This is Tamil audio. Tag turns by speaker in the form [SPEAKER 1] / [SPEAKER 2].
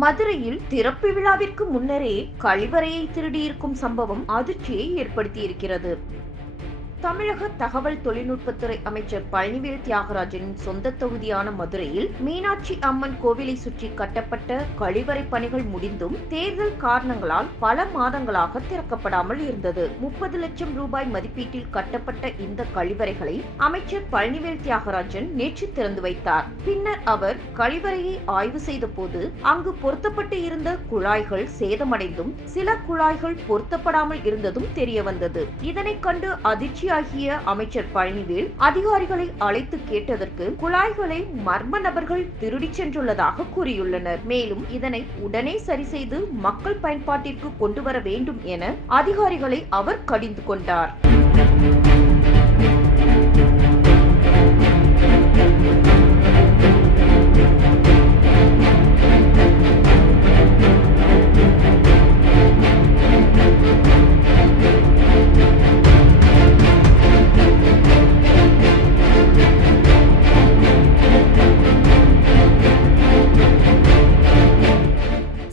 [SPEAKER 1] மதுரையில் திறப்பு விழாவிற்கு முன்னரே கழிவறையை திருடியிருக்கும் சம்பவம் அதிர்ச்சியை ஏற்படுத்தியிருக்கிறது. தமிழக தகவல் தொழில்நுட்பத்துறை அமைச்சர் பழனிவேல் தியாகராஜனின் சொந்த தொகுதியான மதுரையில் மீனாட்சி அம்மன் கோவிலை சுற்றி கட்டப்பட்ட கழிவறை பணிகள் முடிந்தும் தேர்தல் காரணங்களால் பல மாதங்களாக திறக்கப்படாமல் இருந்தது. முப்பது லட்சம் ரூபாய் மதிப்பீட்டில் கட்டப்பட்ட இந்த கழிவறைகளை அமைச்சர் பழனிவேல் தியாகராஜன் நேற்று திறந்து வைத்தார். பின்னர் அவர் கழிவறையை ஆய்வு செய்த போது அங்கு பொருத்தப்பட்டு இருந்த குழாய்கள் சேதமடைந்தும் சில குழாய்கள் பொருத்தப்படாமல் இருந்ததும் தெரியவந்தது. இதனை கண்டு அதிர்ச்சியாகிய அமைச்சர் பழனிவேல் அதிகாரிகளை அழைத்து கேட்டதற்கு குழாய்களை மர்ம நபர்கள் திருடிச் சென்றுள்ளதாக கூறியுள்ளனர். மேலும் இதனை உடனே சரி செய்து மக்கள் பயன்பாட்டிற்கு கொண்டு வர வேண்டும் என அதிகாரிகளை அவர் கடிந்து கொண்டார்.